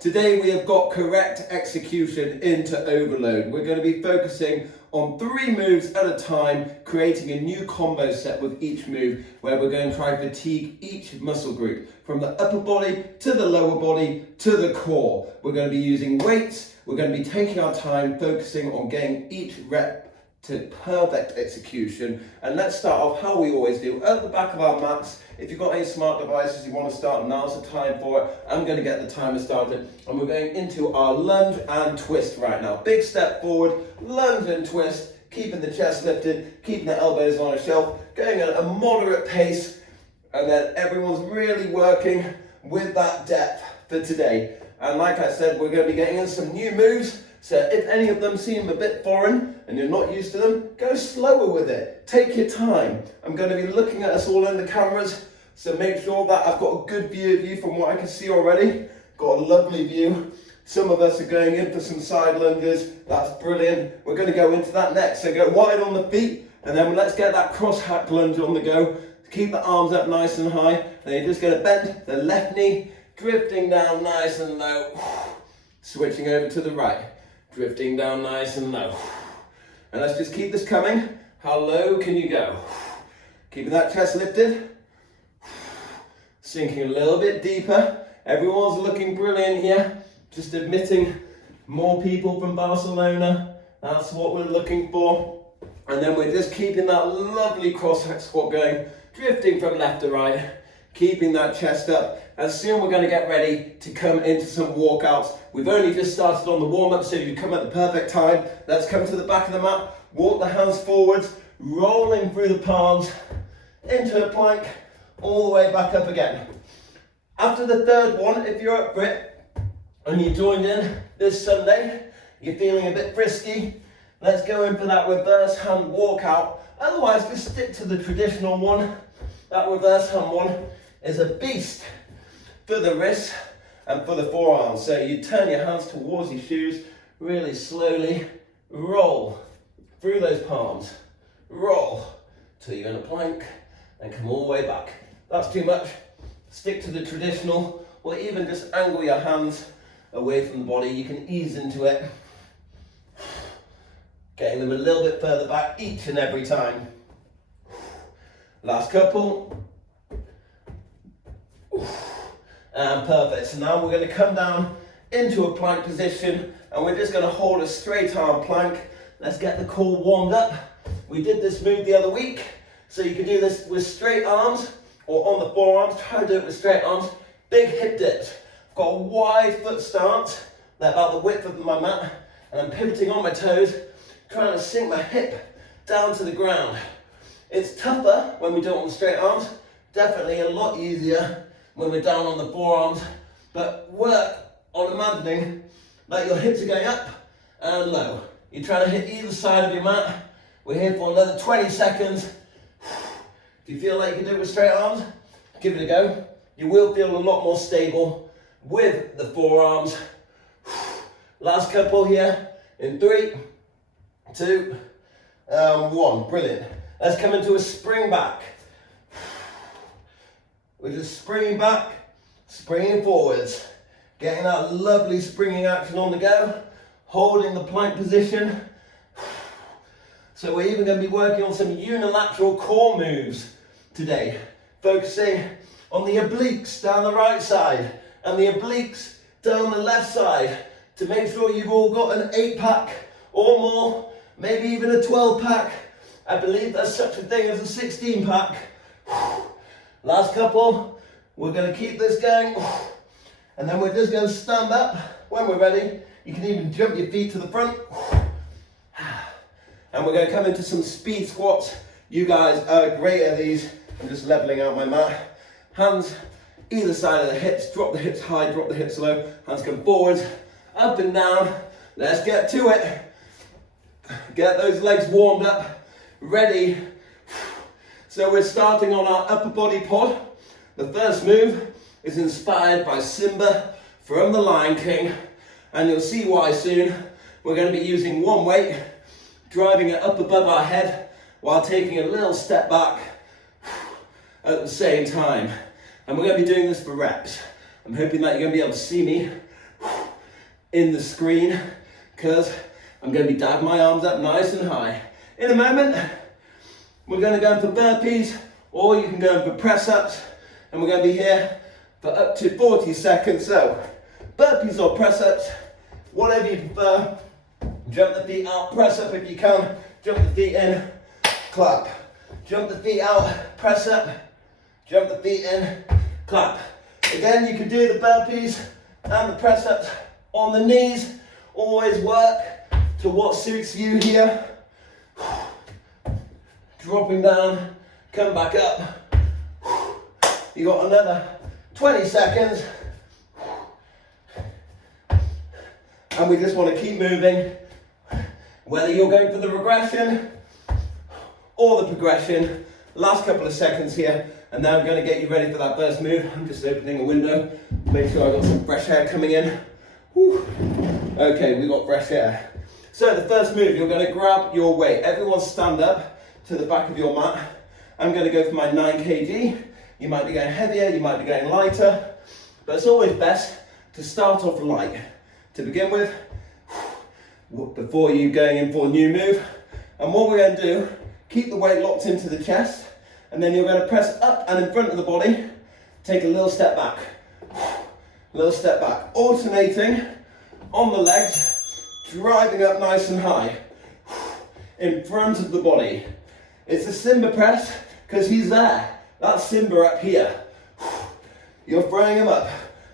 Today we have got correct execution into overload. We're going to be focusing on 3 moves at a time, creating a new combo set with each move, where we're going to try to fatigue each muscle group, from the upper body to the lower body to the core. We're going to be using weights. We're going to be taking our time, focusing on getting each rep to perfect execution. And let's start off how we always do, at the back of our mats. If you've got any smart devices you want to start, now's the time for it. I'm going to get the timer started, and we're going into our lunge and twist right now. Big step forward, lunge and twist, keeping the chest lifted, keeping the elbows on a shelf, going at a moderate pace, and then everyone's really working with that depth for today. And like I said, we're going to be getting in some new moves. So if any of them seem a bit foreign and you're not used to them, go slower with it. Take your time. I'm going to be looking at us all in the cameras, so make sure that I've got a good view of you from what I can see already. Got a lovely view. Some of us are going in for some side lunges. That's brilliant. We're going to go into that next. So go wide on the feet, and then let's get that cross hack lunge on the go. Keep the arms up nice and high. Then you're just going to bend the left knee, drifting down nice and low. Switching over to the right. Drifting down nice and low. And let's just keep this coming. How low can you go? Keeping that chest lifted. Sinking a little bit deeper. Everyone's looking brilliant here. Just admitting more people from Barcelona. That's what we're looking for. And then we're just keeping that lovely cross-hack squat going. Drifting from left to right. Keeping that chest up. And soon we're going to get ready to come into some walkouts. We've only just started on the warm-up, so you come at the perfect time. Let's come to the back of the mat. Walk the hands forwards, rolling through the palms into a plank, all the way back up again. After the third one, if you're up for it and you joined in this Sunday, you're feeling a bit frisky, let's go in for that reverse hand walkout. Otherwise, just stick to the traditional one. That reverse hand one is a beast for the wrists and for the forearms. So you turn your hands towards your shoes, really slowly roll through those palms, roll till you're in a plank and come all the way back. That's too much. Stick to the traditional, or even just angle your hands away from the body. You can ease into it, getting them a little bit further back each and every time. Last couple. And perfect. So now we're going to come down into a plank position, and we're just going to hold a straight arm plank. Let's get the core warmed up. We did this move the other week, so you can do this with straight arms or on the forearms. Try to do it with straight arms. Big hip dips. I've got a wide foot stance. They're about the width of my mat, and I'm pivoting on my toes, trying to sink my hip down to the ground. It's tougher when we do it on the straight arms. Definitely a lot easier when we're down on the forearms, but work on imagining that your hips are going up and low. You're trying to hit either side of your mat. We're here for another 20 seconds. If you feel like you can do it with straight arms, give it a go. You will feel a lot more stable with the forearms. Last couple here in 3, 2, 1. Brilliant. Let's come into a spring back. We're just springing back, springing forwards, getting that lovely springing action on the go, holding the plank position. So we're even going to be working on some unilateral core moves today, focusing on the obliques down the right side and the obliques down the left side, to make sure you've all got an 8-pack or more, maybe even a 12-pack. I believe there's such a thing as a 16-pack. Last couple, we're going to keep this going, and then we're just going to stand up when we're ready. You can even jump your feet to the front, and we're going to come into some speed squats. You guys are great at these. I'm just leveling out my mat. Hands either side of the hips, drop the hips high, drop the hips low. Hands come forwards, up and down. Let's get to it. Get those legs warmed up, ready. So we're starting on our upper body pod. The first move is inspired by Simba from The Lion King, and you'll see why soon. We're going to be using one weight, driving it up above our head while taking a little step back at the same time. And we're going to be doing this for reps. I'm hoping that you're going to be able to see me. in the screen because I'm going to be diving my arms up nice and high. In a moment, we're going to go in for burpees, or you can go in for press-ups, and we're going to be here for up to 40 seconds. So, burpees or press-ups, whatever you prefer. Jump the feet out, press up if you can, jump the feet in, clap. Jump the feet out, press up, jump the feet in, clap. Again, you can do the burpees and the press-ups on the knees. Always work to what suits you here. Dropping down, come back up. You got another 20 seconds. And we just want to keep moving. Whether you're going for the regression or the progression. Last couple of seconds here, and now I'm going to get you ready for that first move. I'm just opening a window, make sure I've got some fresh air coming in. Whew. Okay, we got fresh air. So the first move, you're going to grab your weight. Everyone stand up to the back of your mat. I'm going to go for my 9 kg. You might be going heavier, you might be going lighter, but it's always best to start off light to begin with before you going in for a new move. And what we're going to do, keep the weight locked into the chest, and then you're going to press up and in front of the body, take a little step back, alternating on the legs, driving up nice and high, in front of the body. It's a Simba press, because he's there. That's Simba up here. You're throwing him up,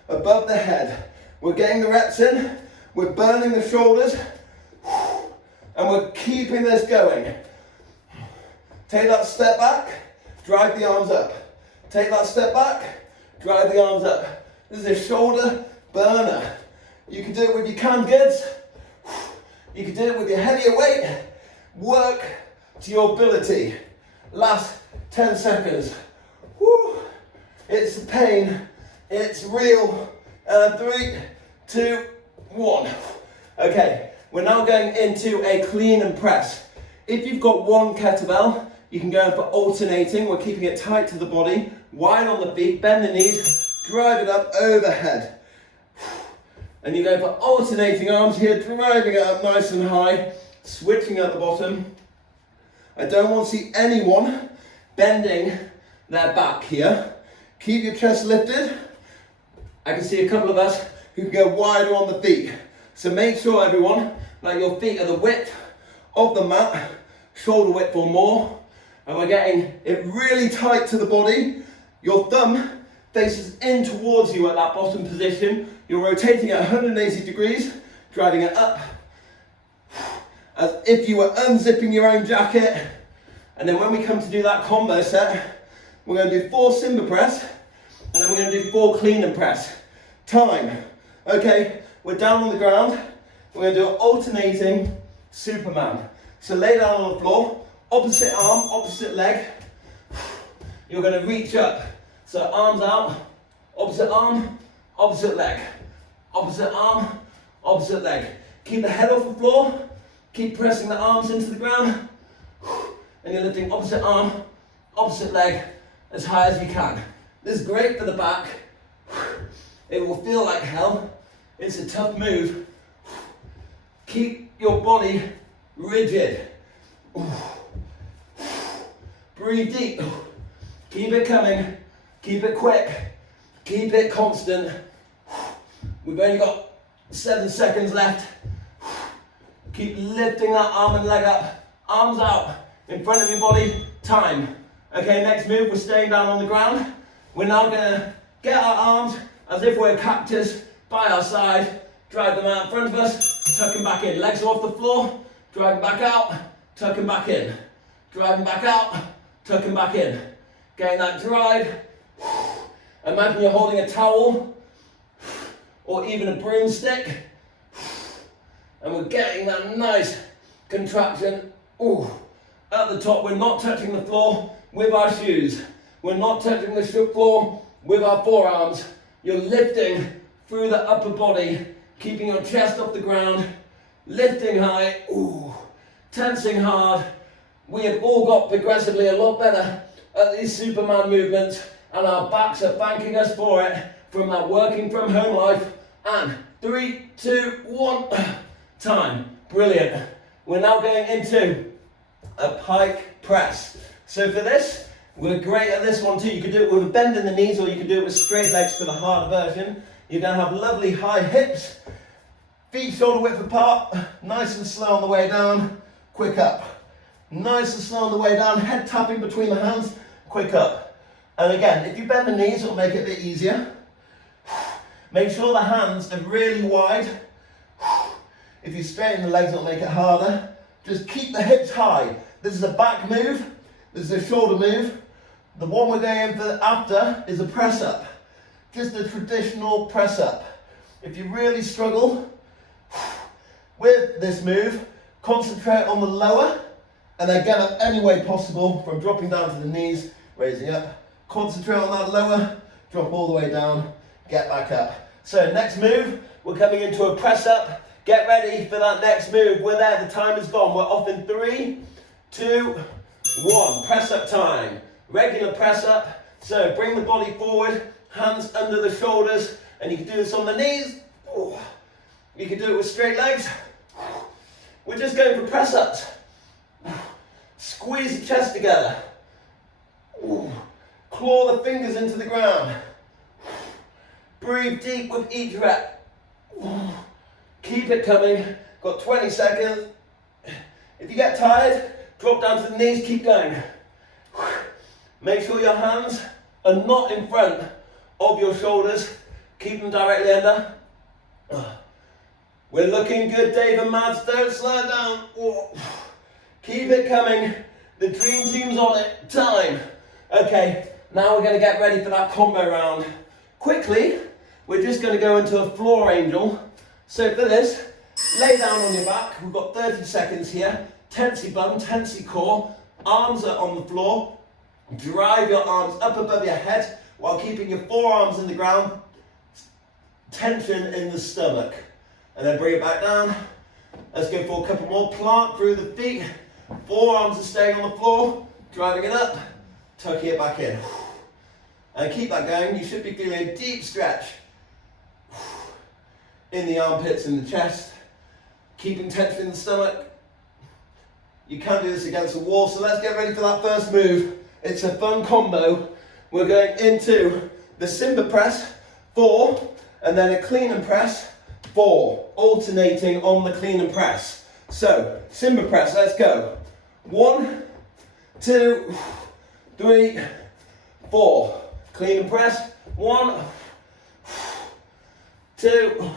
above the head. We're getting the reps in, we're burning the shoulders, and we're keeping this going. Take that step back, drive the arms up. Take that step back, drive the arms up. This is a shoulder burner. You can do it with your canned goods. You can do it with your heavier weight. Work to your ability. Last 10 seconds. Woo. It's a pain. It's real. 3, 2, 1. Okay, we're now going into a clean and press. If you've got one kettlebell, you can go for alternating. We're keeping it tight to the body, wide on the feet, bend the knees, drive it up overhead. And you go for alternating arms here, driving it up nice and high, switching at the bottom. I don't want to see anyone bending their back here. Keep your chest lifted. I can see a couple of us who can go wider on the feet. So make sure, everyone, that your feet are the width of the mat, shoulder width or more. And we're getting it really tight to the body. Your thumb faces in towards you at that bottom position. You're rotating at 180 degrees, driving it up, as if you were unzipping your own jacket. And then when we come to do that combo set, we're going to do 4 Simba press, and then we're going to do 4 clean and press. Time. Okay, we're down on the ground. We're going to do an alternating Superman. So lay down on the floor, opposite arm, opposite leg. You're going to reach up. So arms out, opposite arm, opposite leg. Opposite arm, opposite leg. Keep the head off the floor. Keep pressing the arms into the ground. And you're lifting opposite arm, opposite leg as high as you can. This is great for the back. It will feel like hell. It's a tough move. Keep your body rigid. Breathe deep. Keep it coming. Keep it quick. Keep it constant. We've only got 7 seconds left. Keep lifting that arm and leg up. Arms out in front of your body. Time. Okay, next move, we're staying down on the ground. We're now gonna get our arms as if we're a cactus by our side. Drive them out in front of us, tuck them back in. Legs off the floor, drive them back out, tuck them back in. Drive them back out, tuck them back in. Getting that drive. Imagine you're holding a towel or even a broomstick. And we're getting that nice contraction. Ooh. At the top, we're not touching the floor with our shoes. We're not touching the floor with our forearms. You're lifting through the upper body, keeping your chest off the ground, lifting high, ooh, tensing hard. We have all got progressively a lot better at these Superman movements, and our backs are thanking us for it from that working from home life and 3, 2, 1. Time. Brilliant. We're now going into a pike press. So for this, we're great at this one too. You can do it with a bend in the knees, or you can do it with straight legs for the harder version. You're going to have lovely high hips, feet shoulder width apart, nice and slow on the way down, quick up. Nice and slow on the way down, head tapping between the hands, quick up. And again, if you bend the knees, it'll make it a bit easier. Make sure the hands are really wide. If you straighten the legs, it'll make it harder. Just keep the hips high. This is a back move, this is a shoulder move. The one we're going in for after is a press up. Just a traditional press up. If you really struggle with this move, concentrate on the lower and then get up any way possible, from dropping down to the knees, raising up. Concentrate on that lower, drop all the way down, get back up. So next move, we're coming into a press up. Get ready for that next move. We're there, the time is gone. We're off in 3, 2, 1. Press up time. Regular press up. So bring the body forward, hands under the shoulders, and you can do this on the knees. You can do it with straight legs. We're just going for press ups. Squeeze the chest together. Claw the fingers into the ground. Breathe deep with each rep. Keep it coming. Got 20 seconds. If you get tired, drop down to the knees, keep going. Make sure your hands are not in front of your shoulders. Keep them directly under. We're looking good, Dave and Mads. Don't slow it down. Keep it coming. The dream team's on it. Time. Okay, now we're going to get ready for that combo round. Quickly, we're just going to go into a floor angel. So for this, lay down on your back. We've got 30 seconds here. Tense your bum, tense your core. Arms are on the floor. Drive your arms up above your head while keeping your forearms in the ground. Tension in the stomach. And then bring it back down. Let's go for a couple more. Plant through the feet. Forearms are staying on the floor. Driving it up. Tucking it back in. And keep that going. You should be feeling a deep stretch in the armpits and the chest. Keeping tension in the stomach. You can do this against the wall. So let's get ready for that first move. It's a fun combo. We're going into the Simba press, 4, and then a clean and press, 4, alternating on the clean and press. So, Simba press, let's go. 1, 2, 3, 4. Clean and press, 1, 2,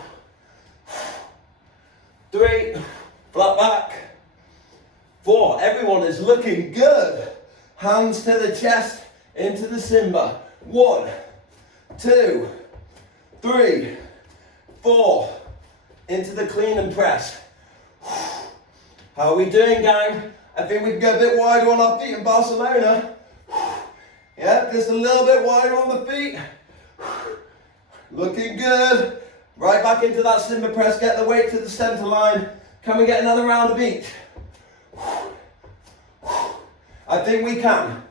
3, flat back, 4. Everyone is looking good. Hands to the chest, into the Simba. 1, 2, 3, 4. Into the clean and press. How are we doing, gang? I think we can go a bit wider on our feet in Barcelona. Yeah, just a little bit wider on the feet. Looking good. Right back into that Simba press. Get the weight to the center line. Can we get another round of each? I think we can.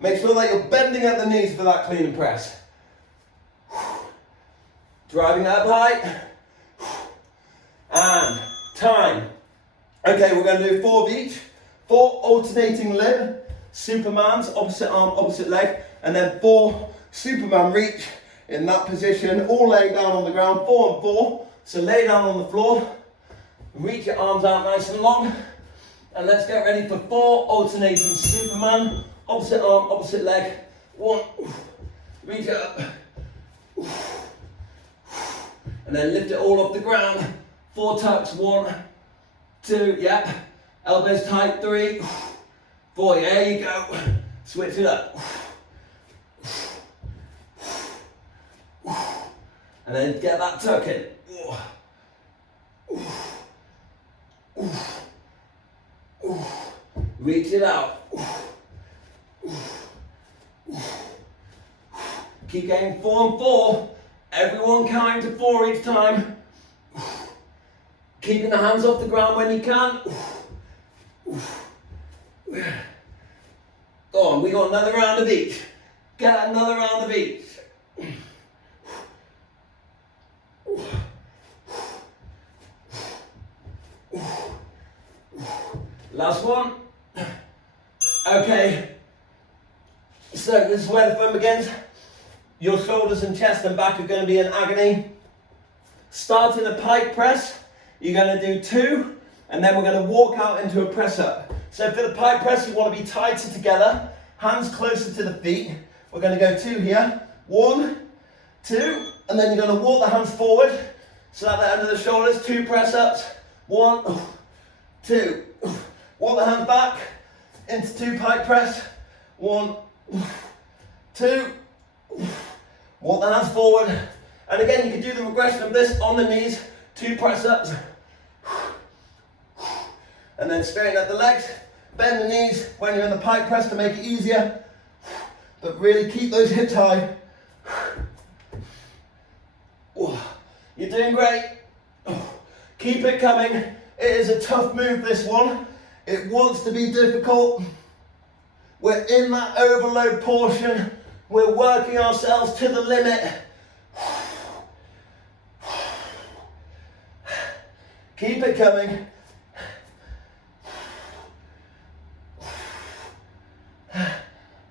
Make sure that you're bending at the knees for that clean and press. Driving that up high. And time. Okay, we're going to do 4 of each. 4 alternating limb. Superman's, opposite arm, opposite leg. And then 4 Superman reach in that position. All laying down on the ground. 4 and 4. So lay down on the floor. Reach your arms out nice and long. And let's get ready for 4 alternating Superman. Opposite arm, opposite leg. 1. Reach it up. And then lift it all off the ground. 4 tucks. 1, 2, yeah. Elbows tight. 3, 4. There you go. Switch it up. And then get that tuck in. Reach it out. Keep going 4 and 4. Everyone counting to 4 each time. Keeping the hands off the ground when you can. Go on, we got another round of each. Get another round of each. Last one. Okay. So this is where the fun begins. Your shoulders and chest and back are going to be in agony. Start in a pike press. You're going to do 2, and then we're going to walk out into a press up. So for the pike press, you want to be tighter together, hands closer to the feet. We're going to go 2 here. 1, 2, and then you're going to walk the hands forward. So that they're under the shoulders. 2 press ups. 1, 2. Walk the hands back into 2 pike press. 1, 2. Walk the hands forward. And again, you can do the regression of this on the knees. 2 press ups. And then straighten up the legs. Bend the knees when you're in the pike press to make it easier. But really keep those hips high. You're doing great. Keep it coming. It is a tough move, this one. It wants to be difficult. We're in that overload portion. We're working ourselves to the limit. Keep it coming.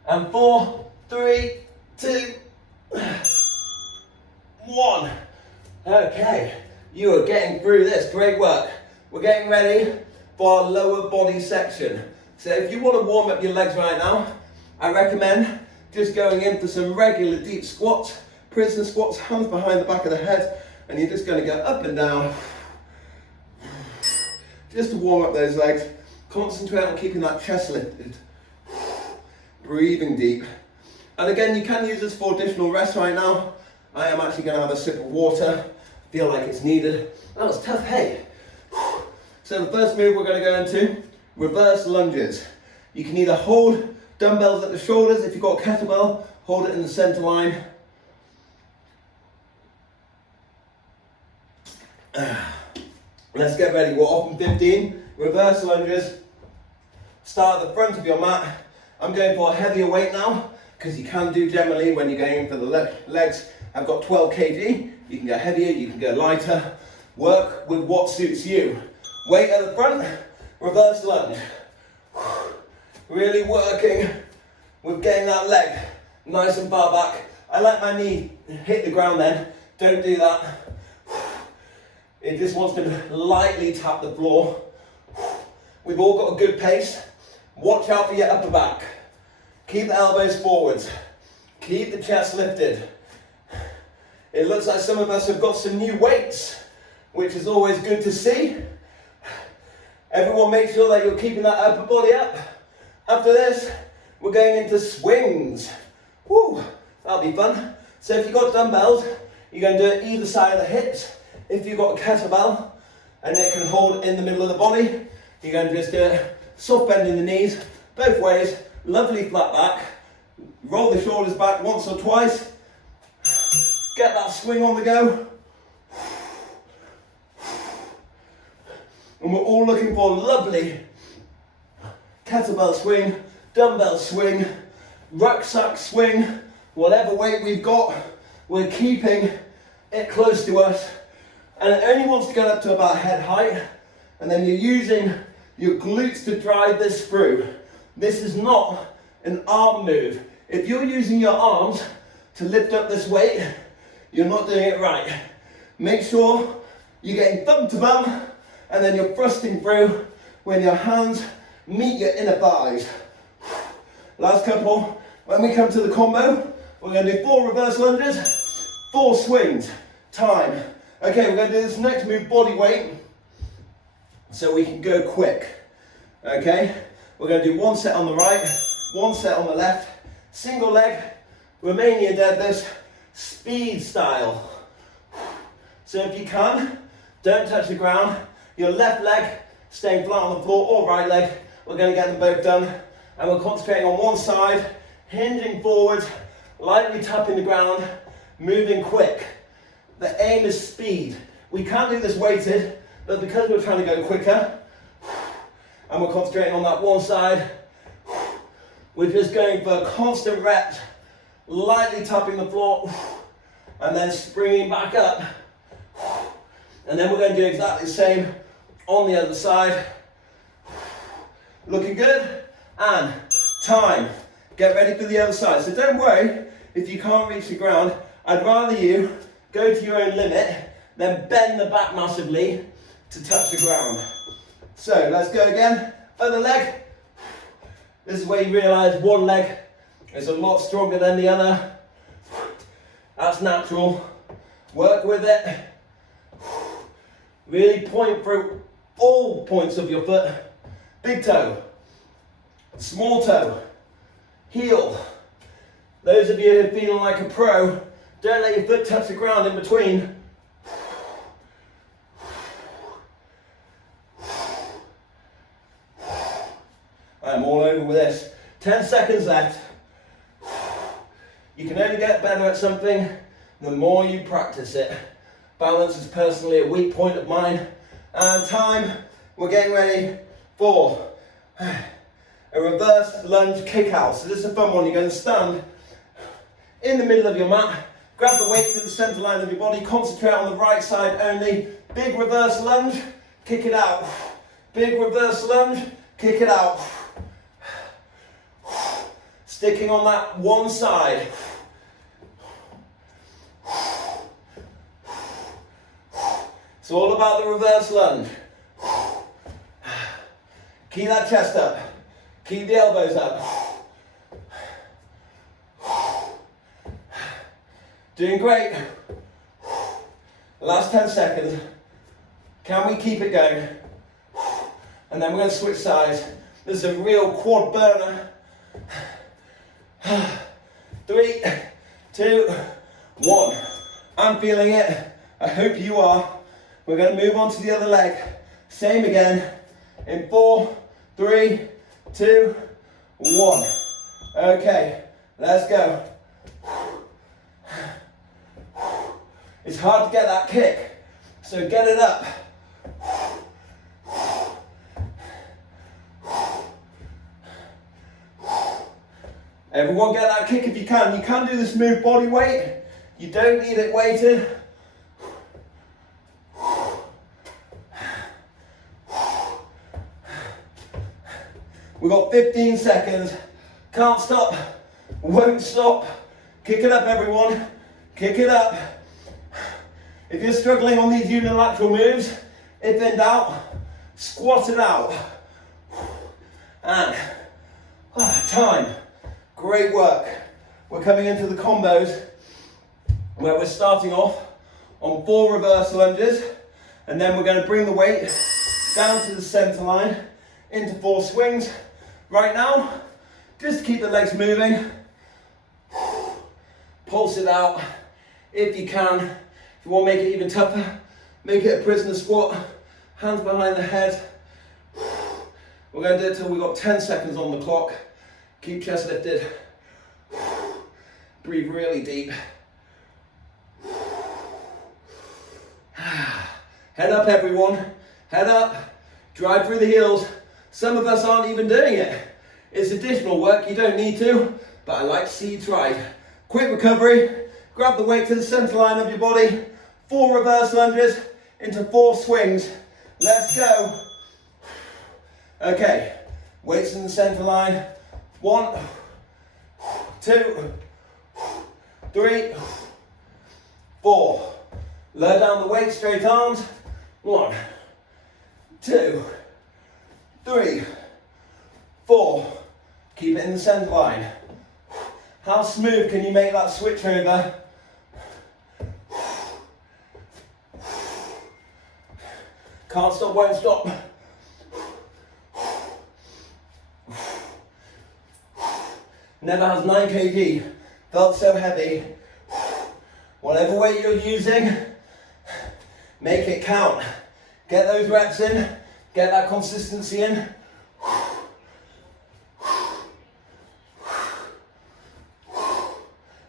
And 4, 3, 2, 1. Okay, you are getting through this. Great work. We're getting ready for our lower body section. So if you want to warm up your legs right now, I recommend just going in for some regular deep squats, prison squats, hands behind the back of the head, and you're just going to go up and down just to warm up those legs. Concentrate on keeping that chest lifted. Breathing deep. And again, you can use this for additional rest right now. I am actually going to have a sip of water. Feel like it's needed. That was tough, hey? So the first move we're going to go into, reverse lunges. You can either hold dumbbells at the shoulders. If you've got a kettlebell, hold it in the center line. Let's get ready. We're off in 15. Reverse lunges. Start at the front of your mat. I'm going for a heavier weight now, because you can do generally when you're going in for the legs. I've got 12 kg. You can go heavier, you can go lighter. Work with what suits you. Weight at the front, reverse lunge. Really working with getting that leg nice and far back. I let my knee hit the ground then. Don't do that. It just wants to lightly tap the floor. We've all got a good pace. Watch out for your upper back. Keep the elbows forwards. Keep the chest lifted. It looks like some of us have got some new weights, which is always good to see. Everyone make sure that you're keeping that upper body up. After this, we're going into swings. Woo, that'll be fun. So if you've got dumbbells, you're going to do it either side of the hips. If you've got a kettlebell, and it can hold in the middle of the body, you're going to just do it soft bending the knees, both ways, lovely flat back. Roll the shoulders back once or twice. Get that swing on the go. And we're all looking for lovely kettlebell swing, dumbbell swing, rucksack swing, whatever weight we've got, we're keeping it close to us. And it only wants to get up to about head height, and then you're using your glutes to drive this through. This is not an arm move. If you're using your arms to lift up this weight, you're not doing it right. Make sure you're getting thumb to bum, and then you're thrusting through when your hands meet your inner thighs. Last couple. When we come to the combo, we're going to do 4 reverse lunges, 4 swings. Time. Okay, we're going to do this next move, body weight, so we can go quick. Okay, we're going to do 1 set on the right, 1 set on the left, single leg, Romanian deadlifts, speed style. So if you can, don't touch the ground. Your left leg staying flat on the floor, or right leg. We're going to get them both done, and we're concentrating on one side, hinging forwards, lightly tapping the ground, moving quick. The aim is speed. We can do this weighted, but because we're trying to go quicker, and we're concentrating on that one side, we're just going for constant reps, lightly tapping the floor, and then springing back up. And then we're going to do exactly the same on the other side. Looking good. And time. Get ready for the other side. So don't worry if you can't reach the ground. I'd rather you go to your own limit, then bend the back massively to touch the ground. So let's go again. Other leg. This is where you realise one leg is a lot stronger than the other. That's natural. Work with it. Really point through all points of your foot. Big toe, small toe, heel. Those of you who are feeling like a pro, don't let your foot touch the ground in between. I'm all over with this. 10 seconds left. You can only get better at something the more you practice it. Balance is personally a weak point of mine. And time, we're getting ready for a reverse lunge kick out. So this is a fun one. You're going to stand in the middle of your mat, grab the weight to the center line of your body, concentrate on the right side only. Big reverse lunge, kick it out. Big reverse lunge, kick it out. Sticking on that one side. It's all about the reverse lunge. Keep that chest up. Keep the elbows up. Doing great. Last 10 seconds. Can we keep it going? And then we're going to switch sides. This is a real quad burner. 3, 2, 1. I'm feeling it. I hope you are. We're going to move on to the other leg. Same again. In 4, 3, 2, 1. Okay, let's go. It's hard to get that kick, so get it up. Everyone get that kick if you can. You can do this move body weight. You don't need it weighted. We've got 15 seconds. Can't stop. Won't stop. Kick it up, everyone. Kick it up. If you're struggling on these unilateral moves, if in doubt, squat it out. And time. Great work. We're coming into the combos where we're starting off on 4 reverse lunges, and then we're going to bring the weight down to the center line into 4 swings. Right now, just to keep the legs moving, pulse it out if you can. If you want to make it even tougher, make it a prisoner squat, hands behind the head. We're going to do it till we've got 10 seconds on the clock. Keep chest lifted. Breathe really deep. Head up, everyone. Head up. Drive through the heels. Some of us aren't even doing it. It's additional work, you don't need to, but I like to see you try. Quick recovery, grab the weight to the center line of your body, 4 reverse lunges into 4 swings. Let's go. Okay, weights in the center line. 1, 2, 3, 4. Lower down the weight, straight arms. 1, 2, 3, 4. Keep it in the center line. How smooth can you make that switch over? Can't stop, won't stop. Never has 9 kg. Felt so heavy. Whatever weight you're using, make it count. Get those reps in. Get that consistency in.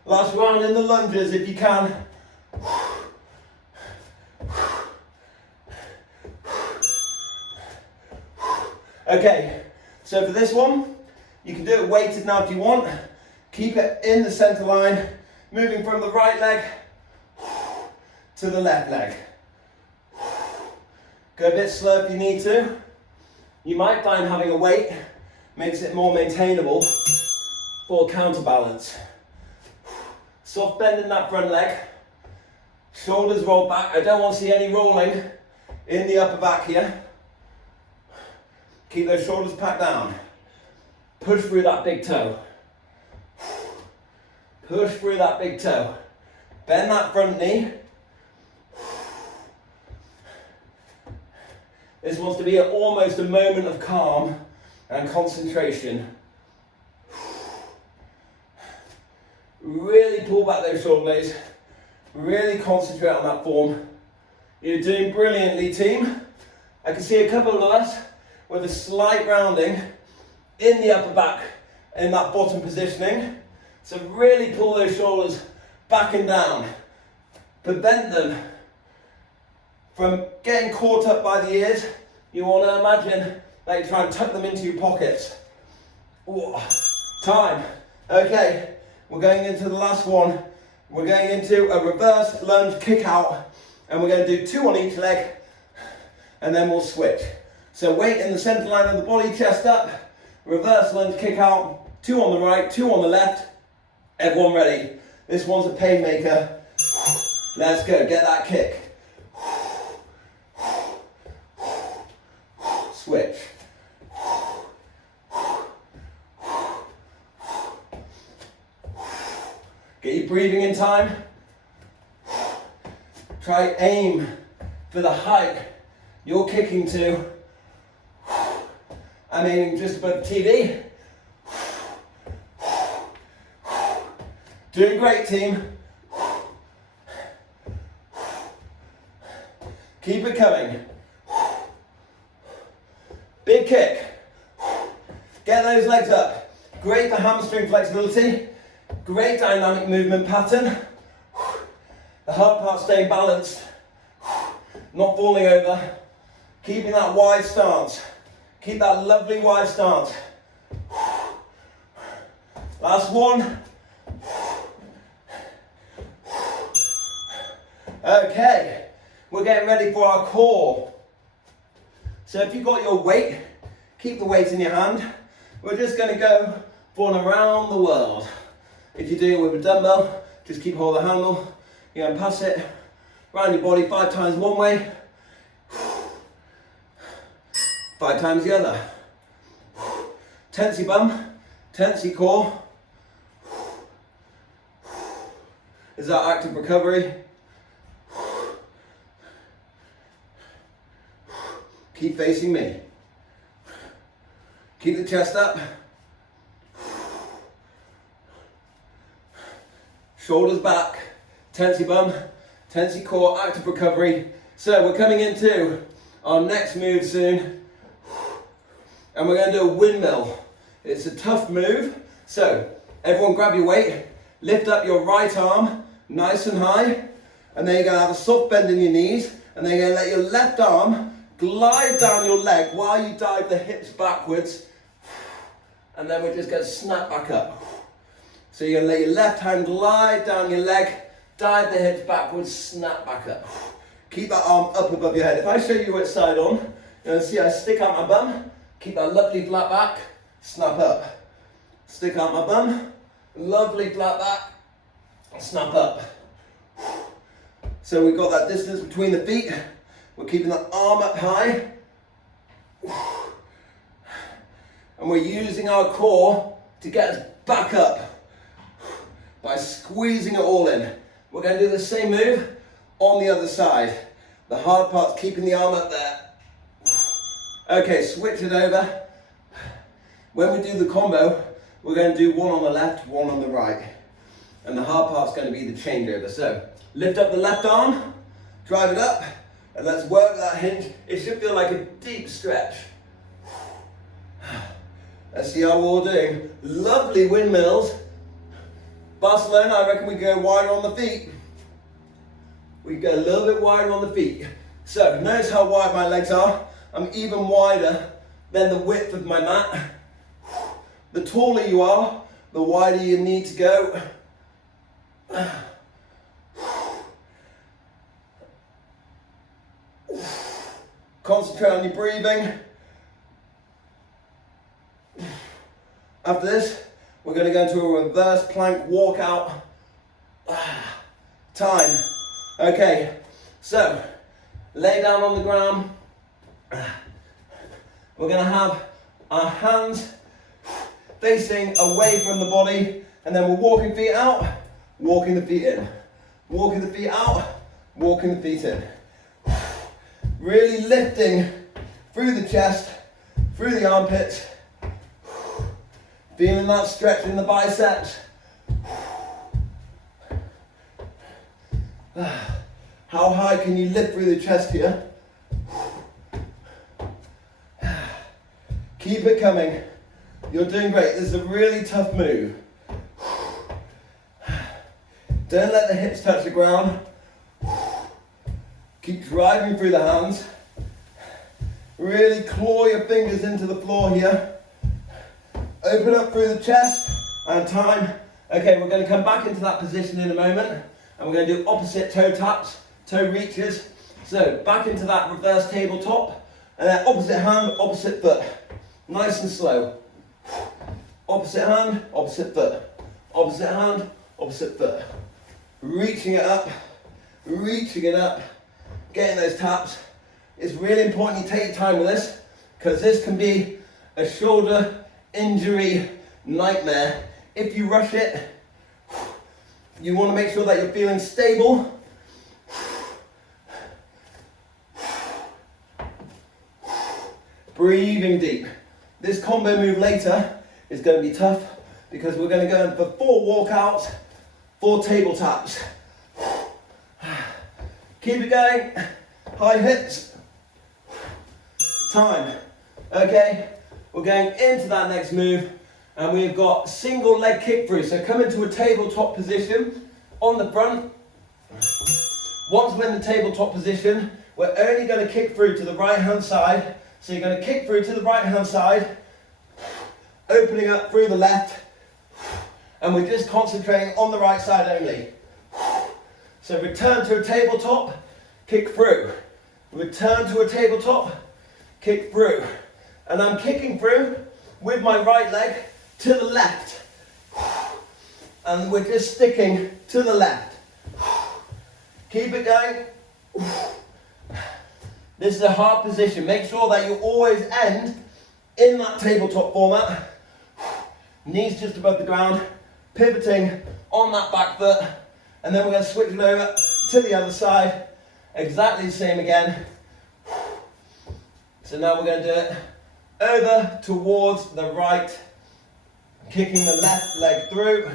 Last round in the lunges if you can. Okay, so for this one, you can do it weighted now if you want. Keep it in the center line, moving from the right leg to the left leg. Go a bit slow if you need to. You might find having a weight makes it more maintainable for counterbalance. Soft bend in that front leg. Shoulders roll back. I don't want to see any rolling in the upper back here. Keep those shoulders packed down. Push through that big toe. Push through that big toe. Bend that front knee. This wants to be almost a moment of calm and concentration. Really pull back those shoulder blades. Really concentrate on that form. You're doing brilliantly, team. I can see a couple of us with a slight rounding in the upper back in that bottom positioning. So really pull those shoulders back and down. Prevent them from getting caught up by the ears. You want to imagine that you try and tuck them into your pockets. Ooh. Time. Okay, we're going into the last one. We're going into a reverse lunge kick out, and we're going to do 2 on each leg, and then we'll switch. So weight in the center line of the body, chest up, reverse lunge kick out, 2 on the right, 2 on the left. Everyone ready? This one's a pain maker. Let's go, get that kick. Switch. Get your breathing in time. Try aim for the height you're kicking to. I'm aiming just above TV. Doing great, team. Keep it coming. Big kick. Get those legs up. Great for hamstring flexibility. Great dynamic movement pattern. The hard part staying balanced. Not falling over. Keeping that wide stance. Keep that lovely wide stance. Last one. Okay, we're getting ready for our core. So if you've got your weight, keep the weight in your hand. We're just going to go for an around the world. If you're doing it with a dumbbell, just keep hold of the handle. You're going to pass it around your body 5 times one way, 5 times the other. Tense your bum, tense your core. Is that active recovery? Keep facing me. Keep the chest up. Shoulders back. Tense your bum. Tense your core. Active recovery. So we're coming into our next move soon. And we're going to do a windmill. It's a tough move. So everyone grab your weight. Lift up your right arm nice and high. And then you're going to have a soft bend in your knees. And then you're going to let your left arm glide down your leg while you dive the hips backwards, and then we're just going to snap back up. So you're going to let your left hand glide down your leg, dive the hips backwards, snap back up. Keep that arm up above your head. If I show you which side on, you're going to see I stick out my bum, keep that lovely flat back, snap up. Stick out my bum, lovely flat back, snap up. So we've got that distance between the feet. We're keeping the arm up high. And we're using our core to get us back up by squeezing it all in. We're going to do the same move on the other side. The hard part's keeping the arm up there. Okay, switch it over. When we do the combo, we're going to do 1 on the left, 1 on the right. And the hard part's going to be the changeover. So lift up the left arm, drive it up. And let's work that hinge. It should feel like a deep stretch. Let's see how we're all doing. Lovely windmills. Barcelona, I reckon we go wider on the feet. We go a little bit wider on the feet. So notice how wide my legs are. I'm even wider than the width of my mat. The taller you are, the wider you need to go. Concentrate on your breathing. After this, we're going to go into a reverse plank walkout. Time. Okay, so lay down on the ground. We're going to have our hands facing away from the body, and then we're walking feet out, walking the feet in. Walking the feet out, walking the feet in. Really lifting through the chest, through the armpits. Feeling that stretch in the biceps. How high can you lift through the chest here? Keep it coming. You're doing great. This is a really tough move. Don't let the hips touch the ground. Keep driving through the hands. Really claw your fingers into the floor here. Open up through the chest and time. Okay, we're going to come back into that position in a moment, and we're going to do opposite toe taps, toe reaches. So back into that reverse tabletop, and then opposite hand, opposite foot. Nice and slow. Opposite hand, opposite foot. Opposite hand, opposite foot. Reaching it up, getting those taps. It's really important you take your time with this, because this can be a shoulder injury nightmare. If you rush it, you want to make sure that you're feeling stable. Breathing deep. This combo move later is going to be tough, because we're going to go in for 4 walkouts, 4 table taps. Keep it going. High hips. Time. Okay, we're going into that next move, and we've got single leg kick through. So come into a tabletop position on the front. Once we're in the tabletop position, we're only going to kick through to the right hand side. So you're going to kick through to the right hand side, opening up through the left, and we're just concentrating on the right side only. So return to a tabletop, kick through. Return to a tabletop, kick through. And I'm kicking through with my right leg to the left. And we're just sticking to the left. Keep it going. This is a hard position. Make sure that you always end in that tabletop format. Knees just above the ground, pivoting on that back foot. And then we're going to switch it over to the other side. Exactly the same again. So now we're going to do it over towards the right, kicking the left leg through.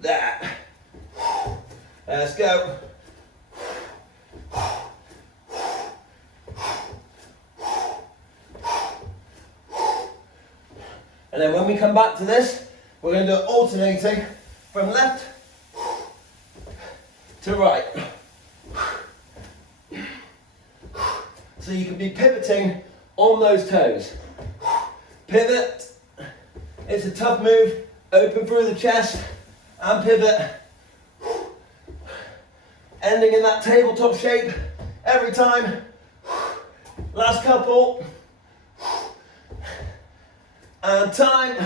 There. Let's go. And then when we come back to this, we're going to do it alternating from left to right. So you can be pivoting on those toes. Pivot. It's a tough move. Open through the chest and pivot. Ending in that tabletop shape every time. Last couple. And time.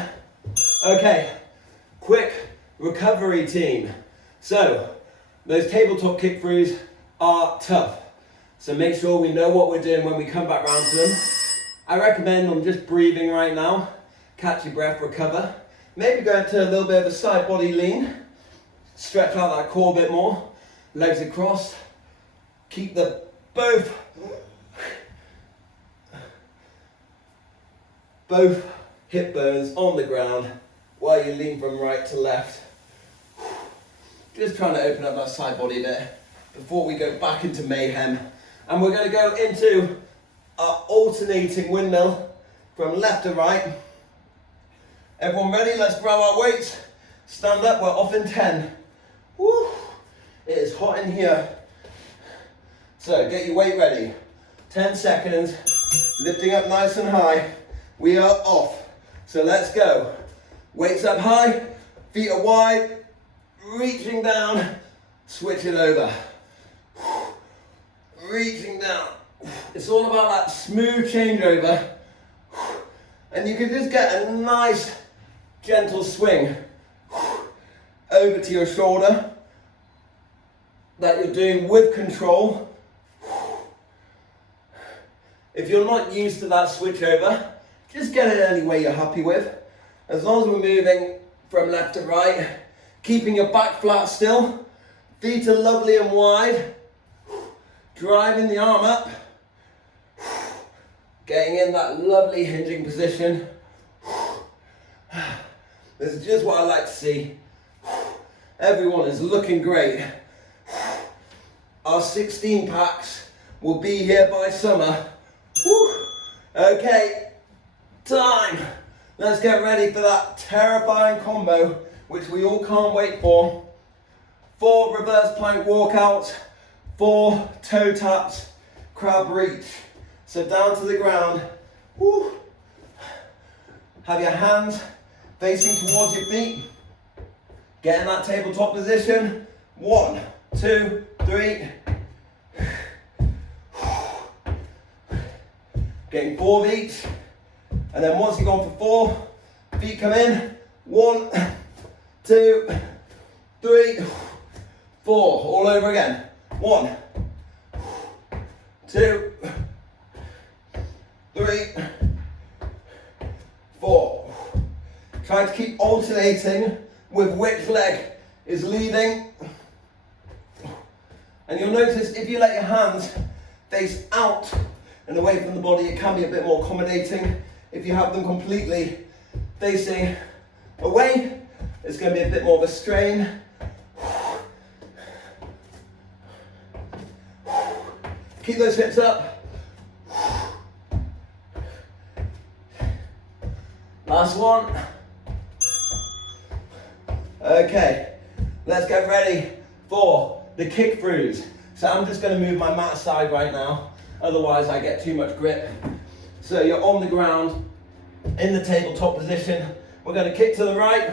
Okay, quick recovery team. So, those tabletop kick throughs are tough. So make sure we know what we're doing when we come back round to them. I recommend on just breathing right now. Catch your breath, recover. Maybe go into a little bit of a side body lean. Stretch out that core a bit more. Legs across. Keep the both hip bones on the ground while you lean from right to left. Just trying to open up that side body a bit before we go back into mayhem. And we're going to go into our alternating windmill from left to right. Everyone ready? Let's grab our weights. Stand up, we're off in 10. Woo. It is hot in here. So get your weight ready. 10 seconds, lifting up nice and high. We are off. So let's go. Weights up high, feet are wide, reaching down, switch it over. Reaching down. It's all about that smooth changeover. And you can just get a nice gentle swing over to your shoulder that you're doing with control. If you're not used to that switch over, just get it any way you're happy with. As long as we're moving from left to right, keeping your back flat still, feet are lovely and wide, driving the arm up, getting in that lovely hinging position. This is just what I like to see. Everyone is looking great. Our 16 packs will be here by summer. Okay, time. Let's get ready for that terrifying combo, which we all can't wait for. 4 reverse plank walkouts, 4 toe taps, crab reach. So down to the ground. Woo. Have your hands facing towards your feet. Get in that tabletop position. 1, 2, 3. Getting 4 of each. And then once you've gone for 4, feet come in. 1, 2, 3, 4. All over again. 1, 2, 3, 4. Try to keep alternating with which leg is leading. And you'll notice if you let your hands face out and away from the body, it can be a bit more accommodating. If you have them completely facing away, it's going to be a bit more of a strain. Keep those hips up. Last one. Okay, let's get ready for the kick throughs. So I'm just going to move my mat aside right now, otherwise I get too much grip. So you're on the ground in the tabletop position. We're going to kick to the right,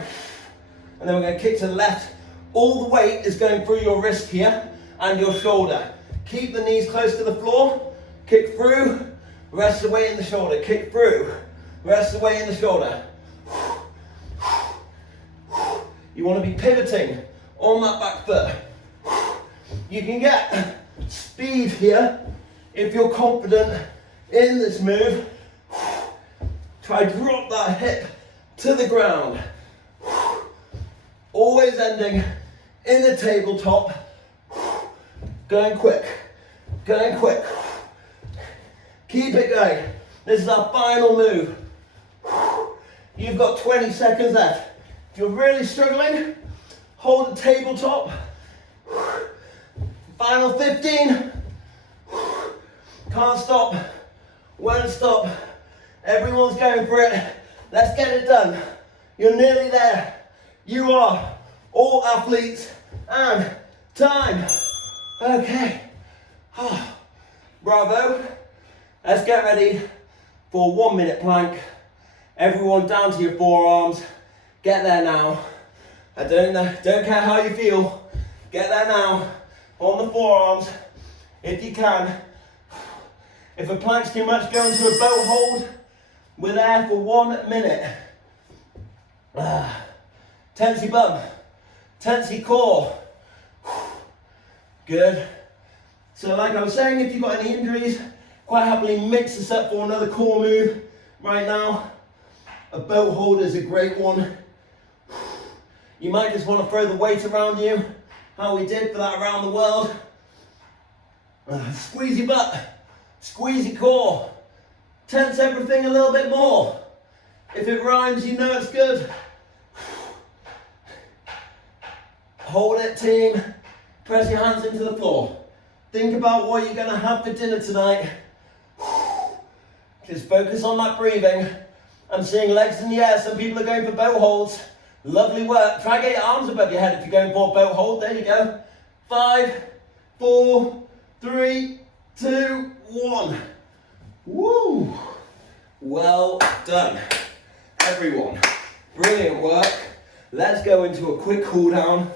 and then we're going to kick to the left. All the weight is going through your wrist here and your shoulder. Keep the knees close to the floor. Kick through, rest the weight in the shoulder. Kick through, rest the weight in the shoulder. You want to be pivoting on that back foot. You can get speed here if you're confident in this move. Try drop that hip to the ground. Always ending in the tabletop. Going quick, going quick. Keep it going. This is our final move. You've got 20 seconds left. If you're really struggling, hold the tabletop. Final 15. Can't stop, won't stop. Everyone's going for it. Let's get it done. You're nearly there. You are all athletes, and time. Okay. Bravo. Let's get ready for 1 minute plank. Everyone down to your forearms. Get there now. I don't care how you feel. Get there now. On the forearms, if you can. If a plank's too much, go into a boat hold. We're there for 1 minute. Tense your bum. Tense your core. Good. So like I was saying, if you've got any injuries, quite happily mix this up for another core move right now. A boat hold is a great one. You might just want to throw the weight around you, how we did for that around the world. Squeeze your butt, squeeze your core, tense everything a little bit more. If it rhymes, you know it's good. Hold it, team. Press your hands into the floor. Think about what you're going to have for dinner tonight. Just focus on that breathing. I'm seeing legs in the air. Some people are going for boat holds. Lovely work. Try and get your arms above your head if you're going for a boat hold. There you go. 5, 4, 3, 2, 1. Woo! Well done, everyone. Brilliant work. Let's go into a quick cool down.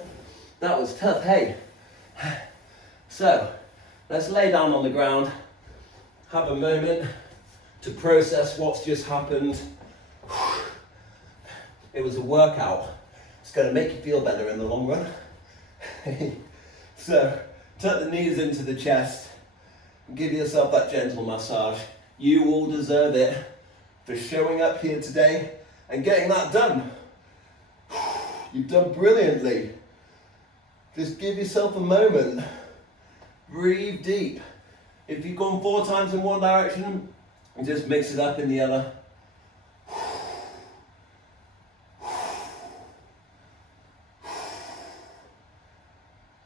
That was tough, hey? So, let's lay down on the ground. Have a moment to process what's just happened. It was a workout. It's going to make you feel better in the long run. So, tuck the knees into the chest and give yourself that gentle massage. You all deserve it for showing up here today and getting that done. You've done brilliantly. Just give yourself a moment. Breathe deep. If you've gone 4 times in one direction, just mix it up in the other.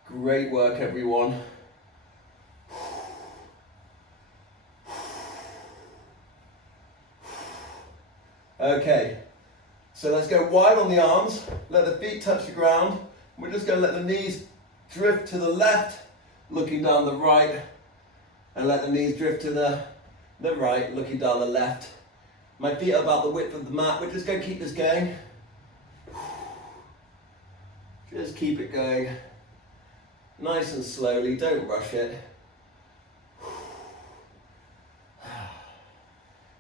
Great work, everyone. Okay, so let's go wide on the arms. Let the feet touch the ground. We're just going to let the knees drift to the left, looking down the right, and let the knees drift to the right, looking down the left. My feet are about the width of the mat. We're just going to keep this going. Just keep it going. Nice and slowly, don't rush it.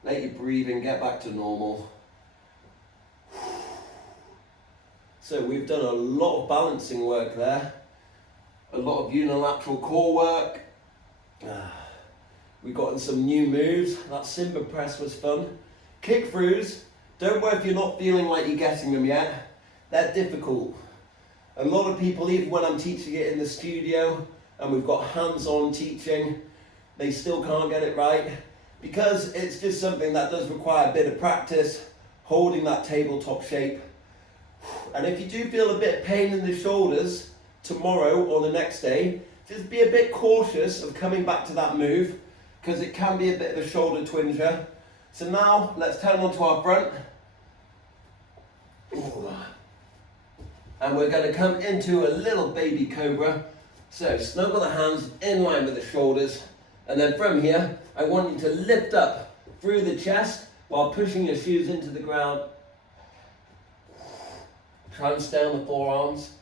Let your breathing get back to normal. So we've done a lot of balancing work there. A lot of unilateral core work. We've gotten some new moves. That Simba press was fun. Kick throughs. Don't worry if you're not feeling like you're getting them yet. They're difficult. A lot of people, even when I'm teaching it in the studio and we've got hands-on teaching, they still can't get it right because it's just something that does require a bit of practice, holding that tabletop shape. And if you do feel a bit of pain in the shoulders tomorrow or the next day, just be a bit cautious of coming back to that move because it can be a bit of a shoulder twinger. So now let's turn onto our front. And we're going to come into a little baby cobra. So snuggle the hands in line with the shoulders. And then from here, I want you to lift up through the chest while pushing your shoes into the ground. Try and stay on the forearms.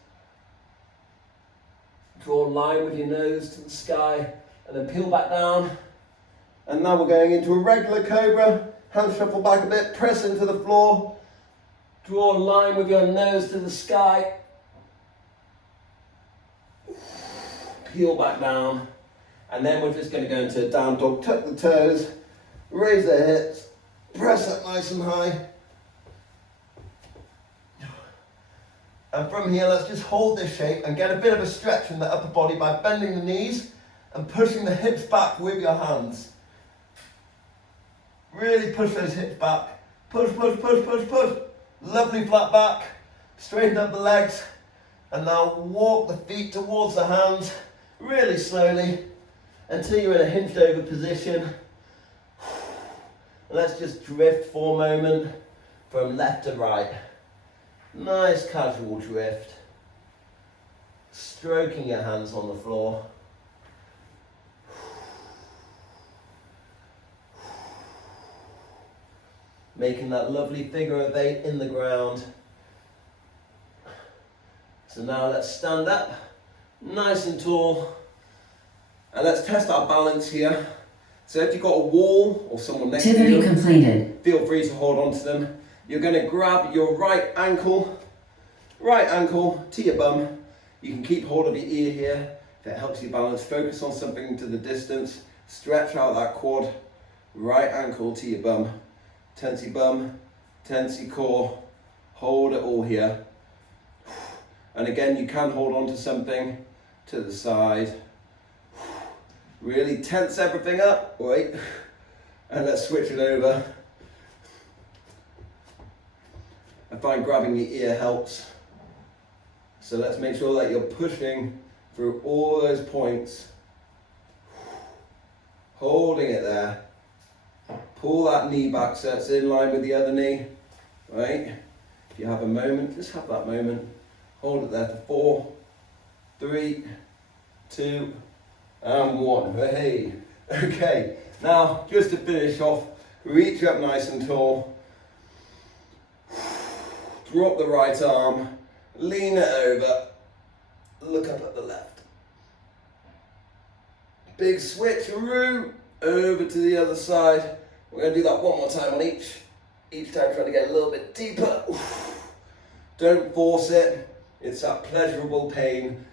Draw a line with your nose to the sky and then peel back down. And now we're going into a regular cobra. Hands shuffle back a bit, press into the floor. Draw a line with your nose to the sky. Peel back down. And then we're just going to go into a down dog. Tuck the toes, raise the hips, press up nice and high. And from here, let's just hold this shape and get a bit of a stretch in the upper body by bending the knees and pushing the hips back with your hands. Really push those hips back. Push, push, push, push, push. Lovely flat back. Straighten up the legs. And now walk the feet towards the hands really slowly until you're in a hinged over position. Let's just drift for a moment from left to right. Nice casual drift. Stroking your hands on the floor. Making that lovely figure of 8 in the ground. So now let's stand up, nice and tall. And let's test our balance here. So if you've got a wall or someone next to you, completed. Feel free to hold on to them. You're going to grab your right ankle to your bum. You can keep hold of your ear here if it helps you balance. Focus on something to the distance. Stretch out that quad. Right ankle to your bum. Tense your bum, tense your core. Hold it all here. And again, you can hold on to something to the side. Really tense everything up. Wait. And let's switch it over. I find grabbing your ear helps. So let's make sure that you're pushing through all those points. Holding it there. Pull that knee back so it's in line with the other knee. Right? If you have a moment, just have that moment. Hold it there for 4, 3, 2, and 1. Hey. Okay. Now, just to finish off, reach up nice and tall. Drop the right arm, lean it over, look up at the left. Big switcheroo over to the other side. We're going to do that one more time on each time trying to get a little bit deeper. Don't force it. It's that pleasurable pain.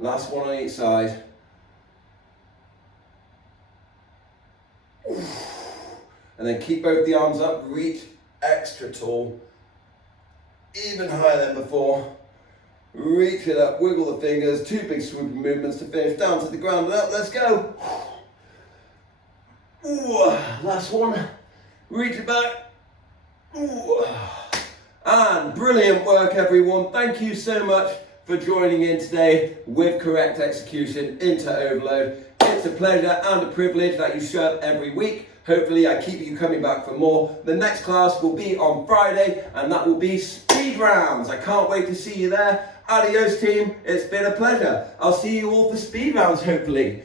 Last one on each side. And then keep both the arms up, reach extra tall. Even higher than before. Reach it up, wiggle the fingers, 2 big swooping movements to finish, down to the ground and up, let's go. Ooh, last one, reach it back. Ooh. And brilliant work everyone, thank you so much for joining in today with correct execution into overload. It's a pleasure and a privilege that you show up every week. Hopefully I keep you coming back for more. The next class will be on Friday and that will be speed rounds. I can't wait to see you there. Adios team, it's been a pleasure. I'll see you all for speed rounds hopefully.